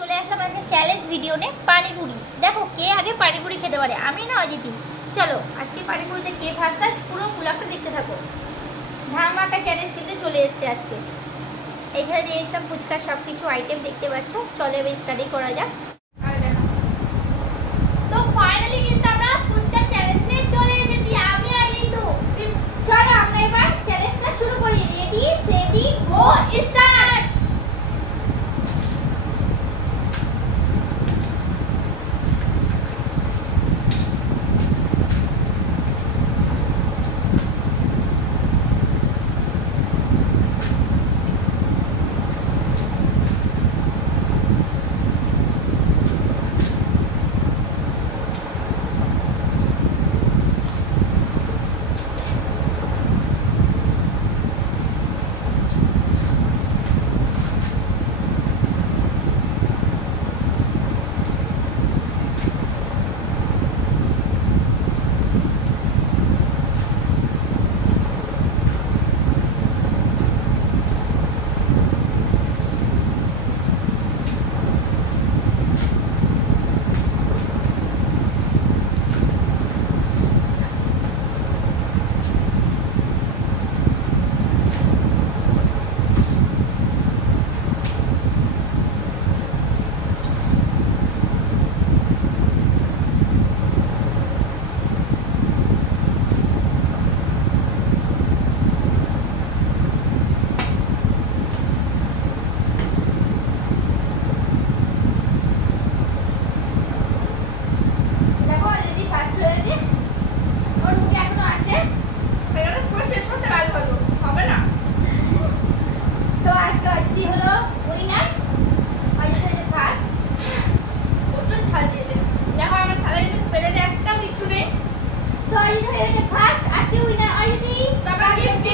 চলে আসলাম আজকে challenge video নে পানিপুরি। দেখো কে আগে পানিপুরি খেতে পারে, আমি না অজিতি। চলো আজকে পানিপুরিতে কে ফার্স্ট হয় পুরো ব্লগটা দেখতে থাকো। ধামাকা চ্যালেঞ্জ কিন্তু চলে এসেছে আজকে। এখানে দিয়েছিলাম ফুচকার সব কিছু আইটেম দেখতে পাচ্ছ। চলো এবার স্টাডি করা যাক। তো ফাইনালি কিন্তু আমরা ফুচকার চ্যালেঞ্জে চলে এসেছি, আমি আর ঋতু। চলো আমরা এবার চ্যালেঞ্জটা শুরু করি। রেডি সেটি গো স্টার্ট। ফার্স্ট আজকে উইনার অজিতি। তারপর গিফট।